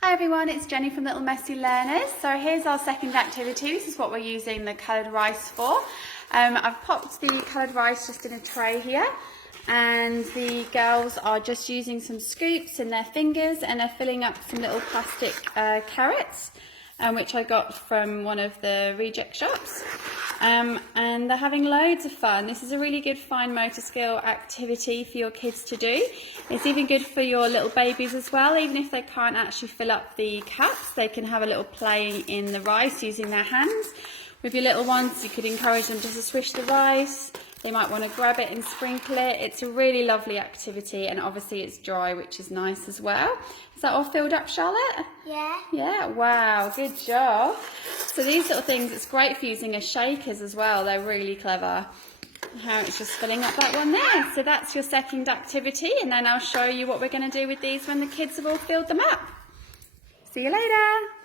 Hi everyone, it's Jenny from Little Messy Learners. So here's our second activity. This is what we're using the coloured rice for. I've popped the coloured rice just in a tray here, and the girls are just using some scoops in their fingers and they're filling up some little plastic carrots, which I got from one of the reject shops. And they're having loads of fun. This is a really good fine motor skill activity for your kids to do. It's even good for your little babies as well. Even if they can't actually fill up the cups, they can have a little play in the rice using their hands. With your little ones, you could encourage them just to swish the rice. They might want to grab it and sprinkle it. It's a really lovely activity, and obviously it's dry, which is nice as well. Is that all filled up, Charlotte? Yeah. Yeah, wow, good job. So these little things, it's great for using as shakers as well. They're really clever. How it's just filling up that one there. So that's your second activity, and then I'll show you what we're going to do with these when the kids have all filled them up. See you later.